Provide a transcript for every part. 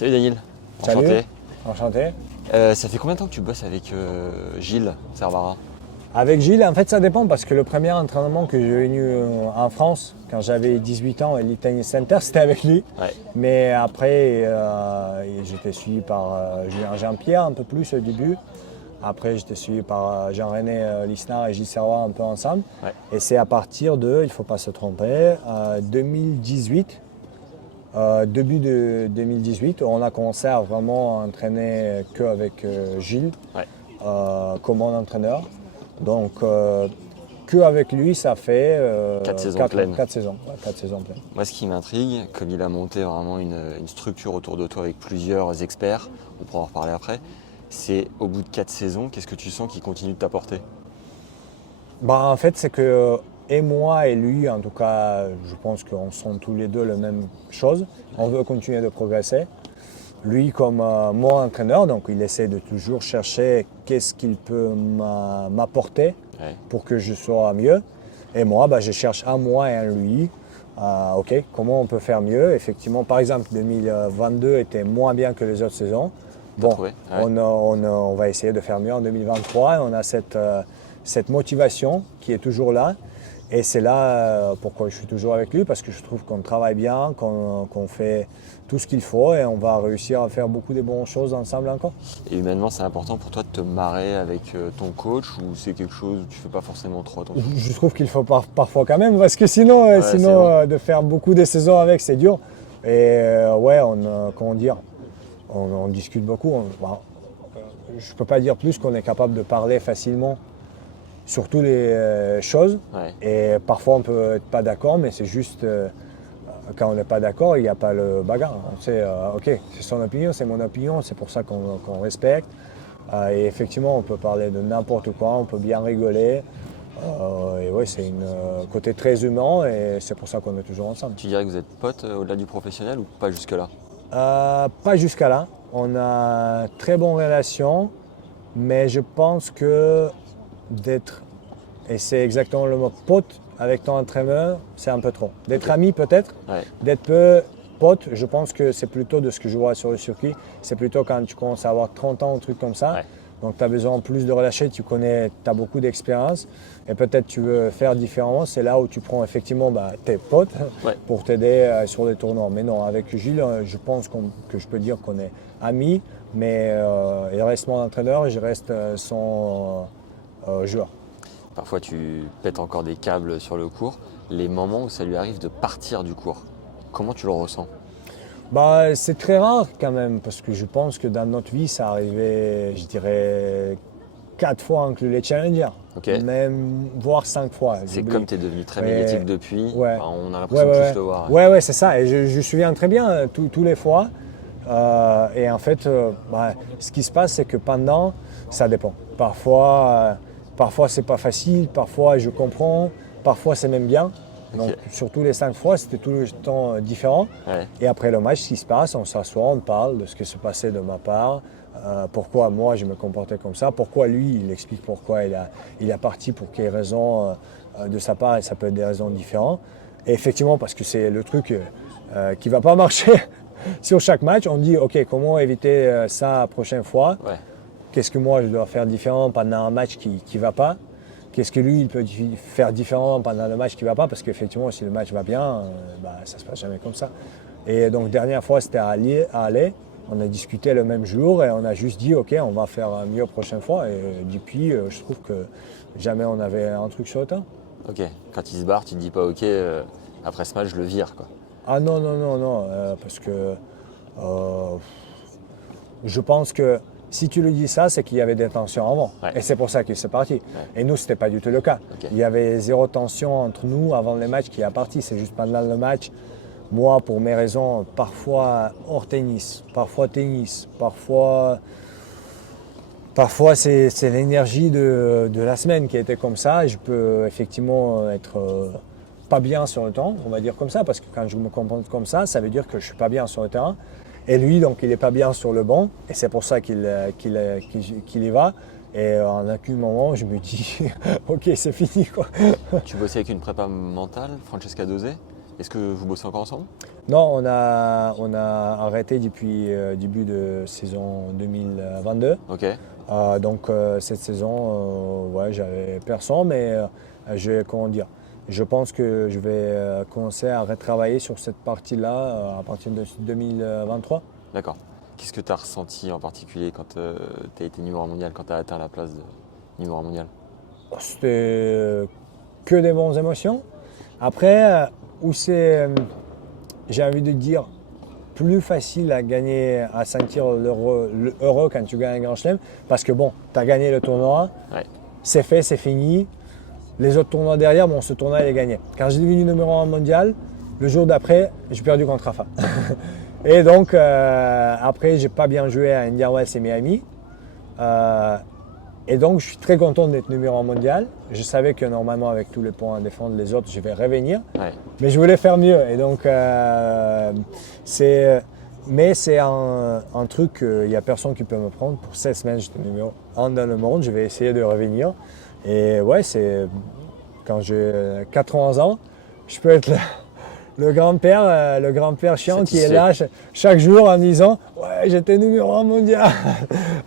Salut Daniel, Salut. enchanté. Enchanté. Ça fait combien de temps que tu bosses avec Gilles Servara? Avec Gilles, en fait, ça dépend parce que le premier entraînement que j'ai venu en France, quand j'avais 18 ans, à l'Elite Tennis Center, c'était avec lui. Ouais. Mais après, j'étais suivi par Julien Jean-Pierre un peu plus au début. Après, j'étais suivi par Jean-René Lisnard et Gilles Serrois un peu ensemble. Ouais. Et c'est à partir de, il ne faut pas se tromper, 2018, début de 2018, on a commencé à vraiment entraîner qu'avec Gilles Ouais. comme mon entraîneur. Donc, qu'avec lui, ça fait 4 saisons pleines. 4 saisons, ouais, 4 saisons pleines. Moi, ce qui m'intrigue, comme il a monté vraiment une structure autour de toi avec plusieurs experts, on pourra en reparler après, c'est au bout de 4 saisons, qu'est-ce que tu sens qui continue de t'apporter? Bah, en fait, c'est que et moi et lui, en tout cas, je pense qu'on sent tous les deux la même chose. On veut continuer de progresser. Lui comme mon entraîneur, donc il essaie de toujours chercher qu'est-ce qu'il peut m'apporter Ouais. pour que je sois mieux. Et moi, bah, je cherche en moi et en lui, ok, comment on peut faire mieux. Effectivement, par exemple, 2022 était moins bien que les autres saisons. Bon, trouvé, ouais. on va essayer de faire mieux en 2023 et on a cette motivation qui est toujours là. Et c'est là pourquoi je suis toujours avec lui, parce que je trouve qu'on travaille bien, qu'on fait tout ce qu'il faut et on va réussir à faire beaucoup de bonnes choses ensemble encore. Et humainement, c'est important pour toi de te marrer avec ton coach ou c'est quelque chose où tu fais pas forcément trop attention? Je trouve qu'il faut parfois quand même, parce que sinon, Ouais, c'est bon. de faire beaucoup de saisons avec, c'est dur. Et ouais, comment dire, on discute beaucoup. Je ne peux pas dire plus qu'on est capable de parler facilement sur toutes les choses. Ouais. Et parfois, on peut être pas d'accord, mais c'est juste quand on n'est pas d'accord, il n'y a pas le bagarre. On sait, ok, c'est son opinion, c'est mon opinion, c'est pour ça qu'on respecte. Et effectivement, on peut parler de n'importe quoi, on peut bien rigoler. Et ouais, c'est un côté très humain et c'est pour ça qu'on est toujours ensemble. Tu dirais que vous êtes potes au-delà du professionnel ou pas jusque-là? Pas jusqu'à là. On a très bonne relation, mais je pense que d'être, et c'est exactement le mot, pote avec ton entraîneur, c'est un peu trop. D'être Ok. ami peut-être, Ouais. d'être peu pote, je pense que c'est plutôt de ce que je vois sur le circuit, c'est plutôt quand tu commences à avoir 30 ans, un truc comme ça. Ouais. Donc tu as besoin plus de relâcher, tu as beaucoup d'expérience et peut-être tu veux faire différemment. C'est là où tu prends effectivement tes potes Ouais. pour t'aider sur les tournois. Mais non, avec Gilles, je pense que je peux dire qu'on est amis, mais il reste mon entraîneur et je reste son joueur. Parfois, tu pètes encore des câbles sur le court. Les moments où ça lui arrive de partir du court, comment tu le ressens? Bah, c'est très rare quand même, parce que je pense que dans notre vie, ça arrivait, je dirais, 4 fois inclus les challengers, Ok. même voire 5 fois. C'est J'oublie. comme tu es devenu très Ouais. médiatique depuis, Ouais. enfin, on a l'impression de plus te voir. Ouais, c'est ça. Et je me souviens très bien tous les fois. Et en fait, ce qui se passe, c'est que pendant, ça dépend. Parfois c'est pas facile, parfois je comprends, parfois c'est même bien. Donc Ok. sur tous les 5 fois, c'était tout le temps différent. Ouais. Et après le match, ce qui se passe, on s'assoit, on parle de ce qui se passait de ma part, pourquoi moi je me comportais comme ça, pourquoi lui, il explique pourquoi il a parti, pour quelles raisons de sa part, et ça peut être des raisons différentes. Et effectivement, parce que c'est le truc qui ne va pas marcher sur chaque match, on dit ok, comment éviter ça la prochaine fois? Ouais. Qu'est-ce que moi je dois faire différent pendant un match qui ne va pas? Qu'est-ce que lui il peut faire différent pendant le match qui ne va pas? Parce qu'effectivement, si le match va bien, ça ne se passe jamais comme ça. Et donc, dernière fois, c'était à Alais. On a discuté le même jour et on a juste dit ok, on va faire mieux la prochaine fois. Et depuis, je trouve que jamais on avait un truc sur le temps. Ok. Quand il se barre, tu te dis pas ok, après ce match, je le vire, quoi. Ah non, parce que je pense que si tu lui dis ça, c'est qu'il y avait des tensions avant. Ouais. Et c'est pour ça qu'il s'est parti. Et nous, ce n'était pas du tout le cas. Ok. Il y avait zéro tension entre nous avant le match qui est parti. C'est juste pendant le match, moi, pour mes raisons, parfois hors tennis, parfois c'est l'énergie de la semaine qui était comme ça. Et je peux effectivement être pas bien sur le terrain, on va dire comme ça, parce que quand je me comporte comme ça veut dire que je ne suis pas bien sur le terrain. Et lui, donc, il n'est pas bien sur le banc, et c'est pour ça qu'il y va. Et en aucun moment, je me dis, ok, c'est fini, quoi. Tu bossais avec une prépa mentale, Francesca Dosé. Est-ce que vous bossez encore ensemble? Non, on a arrêté depuis début de saison 2022. Ok. Cette saison, ouais, j'avais personne, mais comment dire, je pense que je vais commencer à retravailler sur cette partie-là à partir de 2023. D'accord. Qu'est-ce que tu as ressenti en particulier quand tu as été numéro 1 mondial, quand tu as atteint la place de numéro 1 mondial? C'était que des bonnes émotions. Après, où c'est, j'ai envie de dire, plus facile à gagner, à sentir l'heureux quand tu gagnes un grand chelem, parce que bon, tu as gagné le tournoi, Ouais. c'est fait, c'est fini. Les autres tournois derrière, bon, ce tournoi, il est gagné. Quand j'ai devenu numéro 1 mondial, le jour d'après, j'ai perdu contre Rafa. Et donc, après, j'ai pas bien joué à Indian Wells et Miami. Et donc, je suis très content d'être numéro 1 mondial. Je savais que normalement, avec tous les points à défendre les autres, je vais revenir. Ouais. Mais je voulais faire mieux. Et donc, c'est un truc qu'il n'y a personne qui peut me prendre. Pour 16 semaines, j'étais numéro 1 dans le monde. Je vais essayer de revenir. Et ouais, c'est quand j'ai 80 ans, je peux être le grand-père chiant qui est là chaque jour en disant « Ouais, j'étais numéro 1 mondial !»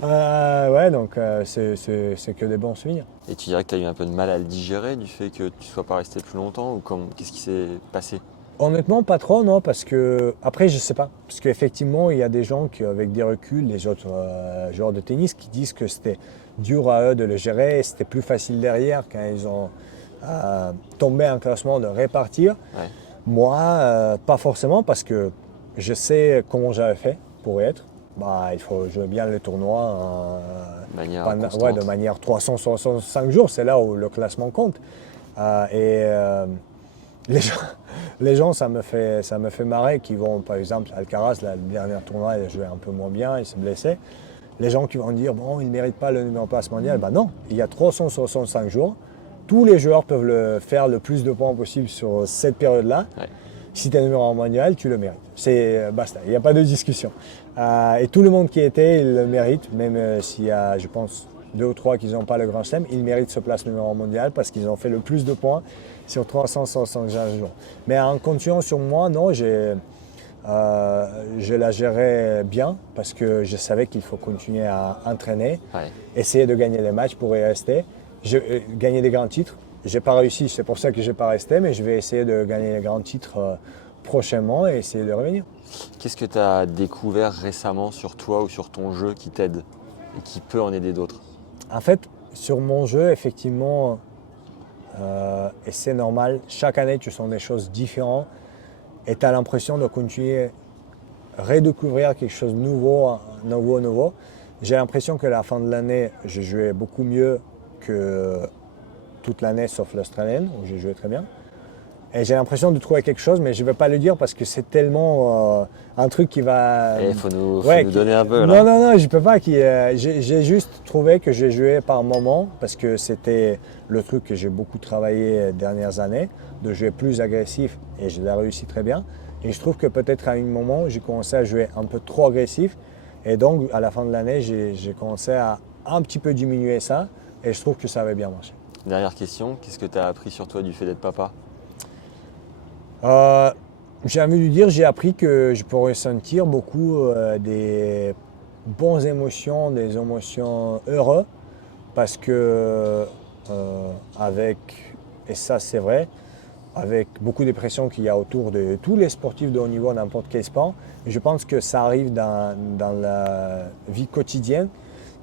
Ouais, donc c'est que des bons souvenirs. Et tu dirais que tu as eu un peu de mal à le digérer du fait que tu ne sois pas resté plus longtemps, ou qu'est-ce qui s'est passé? Honnêtement, pas trop, non, parce que, après, je sais pas. Parce qu'effectivement, il y a des gens qui, avec des reculs, les autres joueurs de tennis, qui disent que c'était dur à eux de le gérer, et c'était plus facile derrière quand ils ont tombé en classement de répartir. Ouais. Moi, pas forcément, parce que je sais comment j'avais fait pour y être. Il faut jouer bien le tournoi de manière 365 jours, c'est là où le classement compte. Les gens, ça me fait marrer, qui vont, par exemple, Alcaraz, le dernier tournoi, il a joué un peu moins bien, il s'est blessé. Les gens qui vont dire, bon, il ne mérite pas le numéro place mondial. Non, il y a 365 jours. Tous les joueurs peuvent faire le plus de points possible sur cette période-là. Ouais. Si tu es numéro 1 mondial, tu le mérites. C'est basta, il n'y a pas de discussion. Et tout le monde qui était, il le mérite, même s'il y a, je pense, 2 ou 3 qui n'ont pas le grand chelem, ils méritent ce place numéro 1 mondial parce qu'ils ont fait le plus de points sur 365 jours. Mais en continuant sur moi, non, je la gérais bien parce que je savais qu'il faut continuer à entraîner, Ouais. essayer de gagner les matchs pour y rester, gagner des grands titres. Je n'ai pas réussi, c'est pour ça que je n'ai pas resté, mais je vais essayer de gagner les grands titres prochainement et essayer de revenir. Qu'est-ce que tu as découvert récemment sur toi ou sur ton jeu qui t'aide et qui peut en aider d'autres? En fait, sur mon jeu, effectivement, et c'est normal, chaque année, tu sens des choses différentes et tu as l'impression de continuer à redécouvrir quelque chose de nouveau. J'ai l'impression que la fin de l'année, je jouais beaucoup mieux que toute l'année, sauf l'Australienne, où j'ai joué très bien. Et j'ai l'impression de trouver quelque chose, mais je ne vais pas le dire parce que c'est tellement un truc qui va... Il faut nous donner un peu. Là. Non, je ne peux pas. J'ai juste trouvé que j'ai joué par moment, parce que c'était le truc que j'ai beaucoup travaillé les dernières années, de jouer plus agressif, et je l'ai réussi très bien. Et je trouve que peut-être à un moment, j'ai commencé à jouer un peu trop agressif. Et donc, à la fin de l'année, j'ai commencé à un petit peu diminuer ça, et je trouve que ça avait bien marché. Dernière question, qu'est-ce que tu as appris sur toi du fait d'être papa? J'ai envie de dire, j'ai appris que je pourrais sentir beaucoup des bonnes émotions, des émotions heureuses, parce que et ça c'est vrai, avec beaucoup de pression qu'il y a autour de tous les sportifs de haut niveau, n'importe quel sport, je pense que ça arrive dans la vie quotidienne,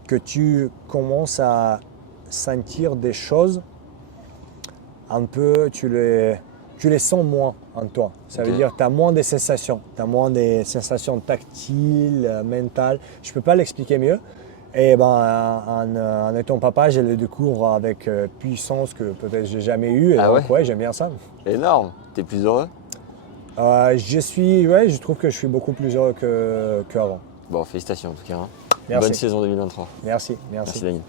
que tu commences à sentir des choses un peu, tu les sens moins en toi. Ça veut dire que tu as moins de sensations. Tu as moins des sensations tactiles, mentales. Je ne peux pas l'expliquer mieux. Et en étant papa, je le découvre avec puissance que peut-être je n'ai jamais eu. Et donc, ouais, j'aime bien ça. Énorme. Tu es plus heureux? Je trouve que je suis beaucoup plus heureux qu'avant. Bon, félicitations en tout cas. Hein. Merci. Bonne saison 2023. Merci. Merci Daniel.